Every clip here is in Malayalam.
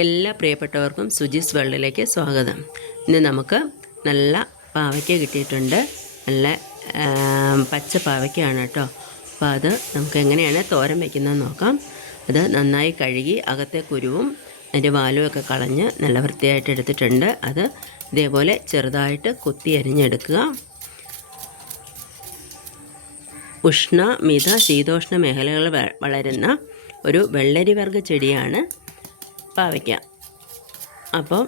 എല്ലാ പ്രിയപ്പെട്ടവർക്കും സുജിസ് വേൾഡിലേക്ക് സ്വാഗതം. ഇന്ന് നമുക്ക് നല്ല പാവയ്ക്ക കിട്ടിയിട്ടുണ്ട്. നല്ല പച്ച പാവയ്ക്കയാണ് കേട്ടോ. അപ്പോൾ അത് നമുക്ക് എങ്ങനെയാണ് തോരൻ വയ്ക്കുന്നതെന്ന് നോക്കാം. അത് നന്നായി കഴുകി അകത്തെ കുരുവും അതിൻ്റെ വാലുമൊക്കെ കളഞ്ഞ് നല്ല വൃത്തിയായിട്ട് എടുത്തിട്ടുണ്ട്. അത് ഇതേപോലെ ചെറുതായിട്ട് കൊത്തി അരിഞ്ഞെടുക്കുക. ഉഷ്ണ മിത ശീതോഷ്ണ മേഖലകളിൽ വളരുന്ന ഒരു വെള്ളരി വർഗ്ഗ ചെടിയാണ് പാവയ്ക്ക. അപ്പോൾ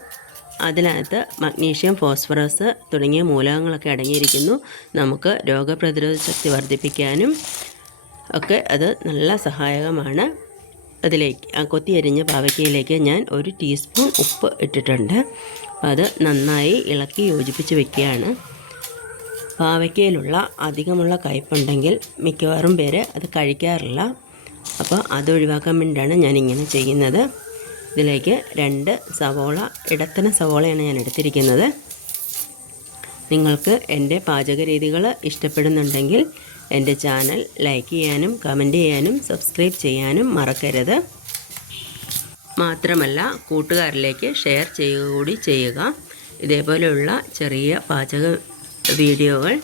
അതിനകത്ത് മഗ്നീഷ്യം, ഫോസ്ഫറസ് തുടങ്ങിയ മൂലകങ്ങളൊക്കെ അടങ്ങിയിരിക്കുന്നു. നമുക്ക് രോഗപ്രതിരോധ ശക്തി വർദ്ധിപ്പിക്കാനും ഒക്കെ അത് നല്ല സഹായകമാണ്. അതിലേക്ക് കൊത്തി അരിഞ്ഞ പാവയ്ക്കയിലേക്ക് ഞാൻ 1 ടീസ്പൂൺ ഉപ്പ് ഇട്ടിട്ടുണ്ട്. അത് നന്നായി ഇളക്കി യോജിപ്പിച്ച് വയ്ക്കുകയാണ്. പാവയ്ക്കയിലുള്ള അധികമുള്ള കയ്പുണ്ടെങ്കിൽ മിക്കവാറും പേര് അത് കഴിക്കാറില്ല. അപ്പോൾ അത് ഒഴിവാക്കാൻ വേണ്ടിയിട്ടാണ് ഞാനിങ്ങനെ ചെയ്യുന്നത്. ഇതിലേക്ക് 2 സവോള, ഇടത്തന സവോളയാണ് ഞാൻ എടുത്തിരിക്കുന്നത്. നിങ്ങൾക്ക് എൻ്റെ പാചക രീതികൾ ഇഷ്ടപ്പെടുന്നുണ്ടെങ്കിൽ എൻ്റെ ചാനൽ ലൈക്ക് ചെയ്യാനും കമൻറ്റ് ചെയ്യാനും സബ്സ്ക്രൈബ് ചെയ്യാനും മറക്കരുത്. മാത്രമല്ല കൂട്ടുകാരിലേക്ക് ഷെയർ ചെയ്യുക കൂടി ചെയ്യുക. ഇതേപോലെയുള്ള ചെറിയ പാചക വീഡിയോകൾ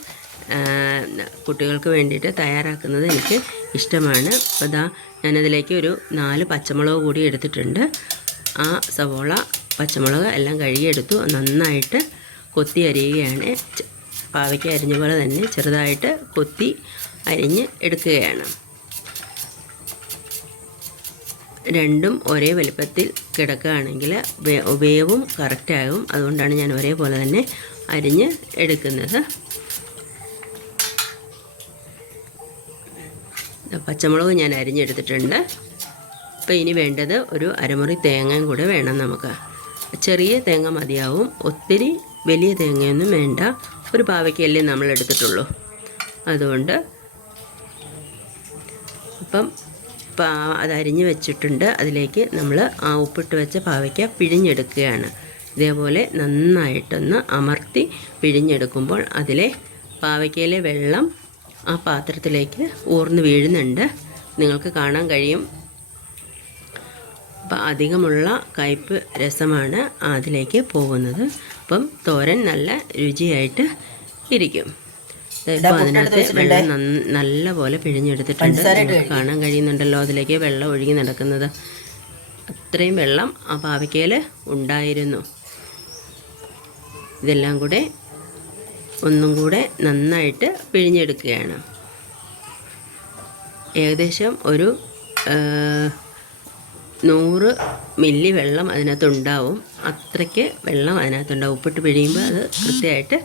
കുട്ടികൾക്ക് വേണ്ടിയിട്ട് തയ്യാറാക്കുന്നത് എനിക്ക് ഇഷ്ടമാണ്. അപ്പോൾ ദാ ഞാനതിലേക്ക് ഒരു 4 പച്ചമുളക് കൂടി എടുത്തിട്ടുണ്ട്. ആ സവോള, പച്ചമുളക് എല്ലാം കഴുകിയെടുത്തു. നന്നായിട്ട് കൊത്തി അരിയുകയാണ്. പാവയ്ക്ക അരിഞ്ഞ പോലെ തന്നെ ചെറുതായിട്ട് കൊത്തി അരിഞ്ഞ് എടുക്കുകയാണ്. രണ്ടും ഒരേ വലുപ്പത്തിൽ കിടക്കുകയാണെങ്കിൽ വേവും കറക്റ്റാകും. അതുകൊണ്ടാണ് ഞാൻ ഒരേപോലെ തന്നെ അരിഞ്ഞ് എടുക്കുന്നത്. പച്ചമുളക് ഞാൻ അരിഞ്ഞെടുത്തിട്ടുണ്ട്. അപ്പോൾ ഇനി വേണ്ടത് ഒരു അരമുറി തേങ്ങയും കൂടെ വേണം നമുക്ക്. ചെറിയ തേങ്ങ മതിയാവും, ഒത്തിരി വലിയ തേങ്ങയൊന്നും വേണ്ട. ഒരു പാവയ്ക്കല്ലേ നമ്മൾ എടുത്തിട്ടുള്ളൂ. അതുകൊണ്ട് അപ്പം അത് അരിഞ്ഞ് വെച്ചിട്ടുണ്ട്. അതിലേക്ക് നമ്മൾ ആ ഉപ്പിട്ട് വെച്ച പാവയ്ക്ക പിഴിഞ്ഞെടുക്കുകയാണ്. ഇതേപോലെ നന്നായിട്ടൊന്ന് അമർത്തി പിഴിഞ്ഞെടുക്കുമ്പോൾ അതിലെ പാവയ്ക്കയിലെ വെള്ളം ആ പാത്രത്തിലേക്ക് ഊർന്ന് വീഴുന്നുണ്ട്. നിങ്ങൾക്ക് കാണാൻ കഴിയും. അപ്പം അധികമുള്ള കയ്പ്പ് രസമാണ് അതിലേക്ക് പോകുന്നത്. അപ്പം തോരൻ നല്ല രുചിയായിട്ട് ഇരിക്കും. ഇപ്പോൾ അതിനകത്ത് വെള്ളം നല്ല പോലെ പിഴിഞ്ഞെടുത്തിട്ടുണ്ട്. നിങ്ങൾക്ക് കാണാൻ കഴിയുന്നുണ്ടല്ലോ അതിലേക്ക് വെള്ളം ഒഴുകി നടക്കുന്നത്. അത്രയും വെള്ളം ആ പാവയ്ക്കയിൽ ഉണ്ടായിരുന്നു. ഇതെല്ലാം കൂടെ ഒന്നും കൂടെ നന്നായിട്ട് പിഴിഞ്ഞെടുക്കുകയാണ്. ഏകദേശം ഒരു 100 മില്ലി വെള്ളം അതിനകത്തുണ്ടാവും. അത്രയ്ക്ക് വെള്ളം അതിനകത്തുണ്ടാവും. ഉപ്പിട്ട് പിഴിയുമ്പോൾ അത് കൃത്യമായിട്ട്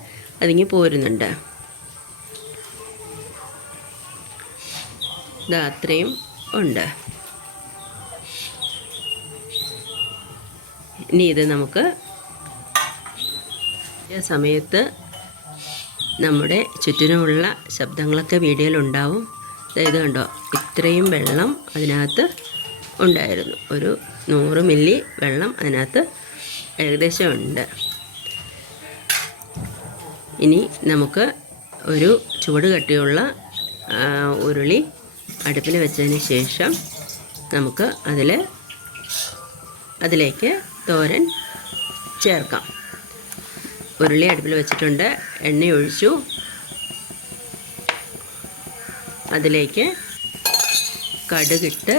അതിങ്ങി പോരുന്നുണ്ട്. ഇത് അത്രയും ഉണ്ട്. ഇനി ഇത് നമുക്ക് സമയത്ത് നമ്മുടെ ചുറ്റിനുമുള്ള ശബ്ദങ്ങളൊക്കെ വീഡിയോയിലുണ്ടാവും. ഇത് കണ്ടോ, ഇത്രയും വെള്ളം അതിനകത്ത് ഉണ്ടായിരുന്നു. ഒരു 100 മില്ലി വെള്ളം അതിനകത്ത് ഏകദേശം ഉണ്ട്. ഇനി നമുക്ക് ഒരു ചുവട് കട്ടിയുള്ള ഉരുളി അടുപ്പിൽ വെച്ചതിന് ശേഷം നമുക്ക് അതിലേക്ക് തോരൻ ചേർക്കാം. ഉരുളി അടുപ്പിൽ വെച്ചിട്ടുണ്ട്. എണ്ണ ഒഴിച്ചു. അതിലേക്ക് കടുകിട്ട്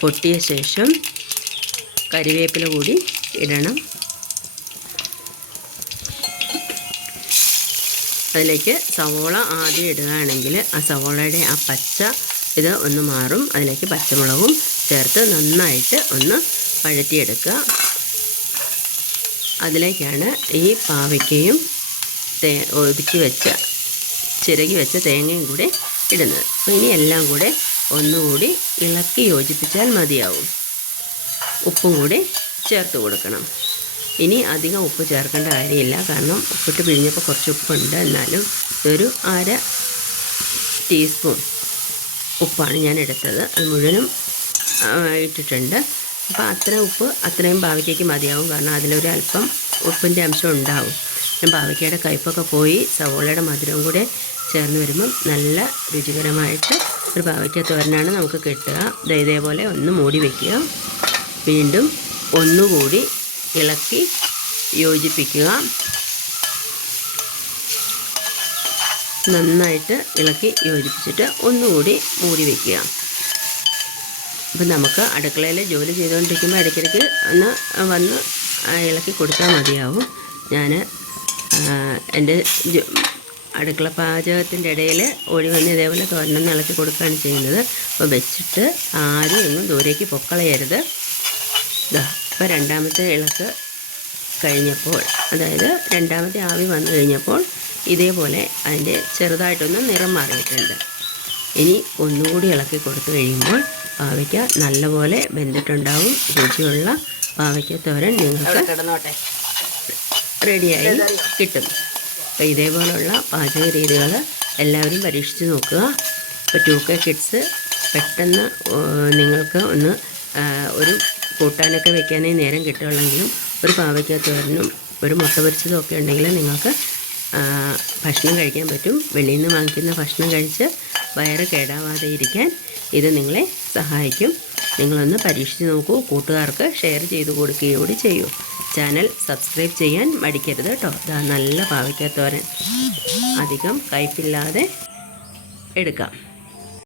പൊട്ടിയ ശേഷം കരിവേപ്പില കൂടി ഇടണം. അതിലേക്ക് സവോള ആദ്യം ഇടുകയാണെങ്കിൽ ആ സവോളയുടെ ആ പച്ച ഇത് ഒന്ന് മാറും. അതിലേക്ക് പച്ചമുളകും ചേർത്ത് നന്നായിട്ട് ഒന്ന് വഴറ്റിയെടുക്കുക. അതിലേക്കാണ് ഈ പാവയ്ക്കയും ചിരകി വെച്ച തേങ്ങയും കൂടെ ഇടുന്നത്. അപ്പോൾ ഇനി എല്ലാം കൂടെ ഒന്നുകൂടി ഇളക്കി യോജിപ്പിച്ചാൽ മതിയാവും. ഉപ്പും കൂടി ചേർത്ത് കൊടുക്കണം. ഇനി അധികം ഉപ്പ് ചേർക്കേണ്ട കാര്യമില്ല. കാരണം ഉപ്പിട്ട് പിഴിഞ്ഞപ്പോൾ കുറച്ച് ഉപ്പുണ്ട്. എന്നാലും ഒരു 1/2 ടീസ്പൂൺ ഉപ്പാണ് ഞാൻ എടുത്തത്. അത് മുഴുവനും ഇട്ടിട്ടുണ്ട്. അപ്പോൾ അത്ര ഉപ്പ് അത്രയും പാവയ്ക്കയ്ക്ക് മതിയാവും. കാരണം അതിലൊരു അല്പം ഉപ്പിൻ്റെ അംശം ഉണ്ടാവും. പിന്നെ പാവയ്ക്കയുടെ കയ്പൊക്കെ പോയി സവോളയുടെ മധുരവും കൂടെ ചേർന്ന് വരുമ്പം നല്ല രുചികരമായിട്ട് ഒരു പാവയ്ക്ക തോരനാണ് നമുക്ക് കിട്ടുക. ഇതേപോലെ ഒന്ന് മൂടി വയ്ക്കുക. വീണ്ടും ഒന്നുകൂടി ഇളക്കി യോജിപ്പിക്കുക. നന്നായിട്ട് ഇളക്കി യോജിപ്പിച്ചിട്ട് ഒന്നുകൂടി മൂടി വയ്ക്കുക. അപ്പം നമുക്ക് അടുക്കളയിൽ ജോലി ചെയ്തുകൊണ്ടിരിക്കുമ്പോൾ ഇടയ്ക്കിടയ്ക്ക് ഒന്ന് വന്ന് ഇളക്കി കൊടുത്താൽ മതിയാവും. ഞാൻ എൻ്റെ അടുക്കള പാചകത്തിൻ്റെ ഇടയിൽ ഓടി വന്ന് ഇതേപോലെ തോരനൊന്ന് ഇളക്കി കൊടുക്കുകയാണ് ചെയ്യുന്നത്. അപ്പോൾ വെച്ചിട്ട് ആരും എങ്ങും ദൂരേക്ക് പൊക്കളയരുത്. ഇതാ ഇപ്പോൾ രണ്ടാമത്തെ ഇളക്ക് കഴിഞ്ഞപ്പോൾ, അതായത് രണ്ടാമത്തെ ആവി വന്നു കഴിഞ്ഞപ്പോൾ ഇതേപോലെ അതിൻ്റെ ചെറുതായിട്ടൊന്ന് നിറം മാറിയിട്ടുണ്ട്. ഇനി ഒന്നുകൂടി ഇളക്കി കൊടുത്തു കഴിയുമ്പോൾ പാവയ്ക്ക നല്ലപോലെ വെന്തിട്ടുണ്ടാവും. രുചിയുള്ള പാവയ്ക്ക തോരൻ നിങ്ങൾക്ക് റെഡിയായി കിട്ടും. അപ്പോൾ ഇതേപോലുള്ള പാചക രീതികൾ എല്ലാവരും പരീക്ഷിച്ച് നോക്കുക. ഇപ്പോൾ 2K കിഡ്സ് പെട്ടെന്ന് നിങ്ങൾക്ക് ഒന്ന് ഒരു കൂട്ടാനൊക്കെ വെക്കാനേ നേരം കിട്ടുകയുള്ളെങ്കിലും ഒരു പാവയ്ക്ക തോരനും ഒരു മുട്ട പൊരിച്ചതും ഒക്കെ ഉണ്ടെങ്കിൽ നിങ്ങൾക്ക് ഭക്ഷണം കഴിക്കാൻ പറ്റും. വെളിയിൽ നിന്ന് വാങ്ങിക്കുന്ന ഭക്ഷണം കഴിച്ച് വയറ് കേടാവാതെ ഇരിക്കാൻ ഇത് നിങ്ങളെ സഹായിക്കും. നിങ്ങളൊന്ന് പരീക്ഷിച്ച് നോക്കൂ. കൂട്ടുകാർക്ക് ഷെയർ ചെയ്ത് കൊടുക്കുകയോട് ചെയ്യൂ. ചാനൽ സബ്സ്ക്രൈബ് ചെയ്യാൻ മടിക്കരുത് കേട്ടോ. ഇതാ നല്ല പാവയ്ക്ക തോരൻ അധികം കയ്പില്ലാതെ എടുക്കാം.